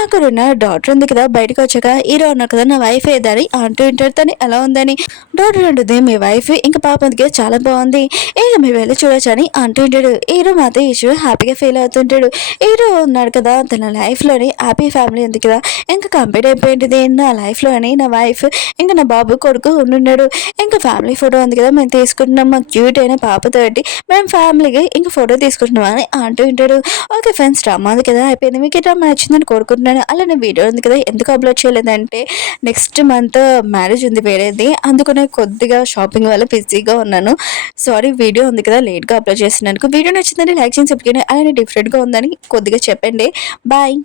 అక్కడ ఉన్న డాక్టర్ ఉంది కదా బయటకు వచ్చాక హీరో ఉన్నారు కదా నా వైఫ్ ఏదని అంటూ ఉంటాడు. తను ఎలా ఉందని. డాక్టర్ ఉంటుంది, మీ వైఫ్ ఇంకా పాపకి చాలా బాగుంది, ఇంకా మీరు వెళ్ళి చూడొచ్చు అని అంటూ ఉంటాడు. హీరో మాత్రం ఇష్యూ హ్యాపీగా ఫీల్ అవుతుంటాడు. హీరో ఉన్నాడు కదా తన లైఫ్ లోని హ్యాపీ ఫ్యామిలీ ఉంది కదా ఇంకా కంప్లీట్ అయిపోయింది. నా లైఫ్ లోని నా వైఫ్ ఇంకా నా బాబు కొడుకు ఉండున్నాడు. ఇంకా ఫ్యామిలీ ఫోటో ఉంది కదా మేము తీసుకుంటున్నాం, మా క్యూట్ అయిన పాపతోటి మేము ఫ్యామిలీకి ఇంకా ఫోటో తీసుకుంటున్నాం అని అంటూ ఉంటాడు. ఓకే ఫ్రెండ్స్, డ్రామా ఉంది కదా అయిపోయింది. మీకు ఈ డ్రామా నచ్చిందని కోరుకుంటున్నాను. అలానే వీడియో ఉంది కదా ఎందుకు అప్లోడ్ చేయలేదంటే నెక్స్ట్ మంత్ మ్యారేజ్ ఉంది వేరేది, అందుకనే కొద్దిగా షాపింగ్ వల్ల బిజీగా ఉన్నాను. సారీ, వీడియో ఉంది కదా లేట్గా అప్లోడ్ చేసినందుకు. వీడియో నచ్చిందని లైక్ చేసి చెప్పుకొని అలానే డిఫరెంట్గా ఉందని కొద్దిగా చెప్పండి. బాయ్.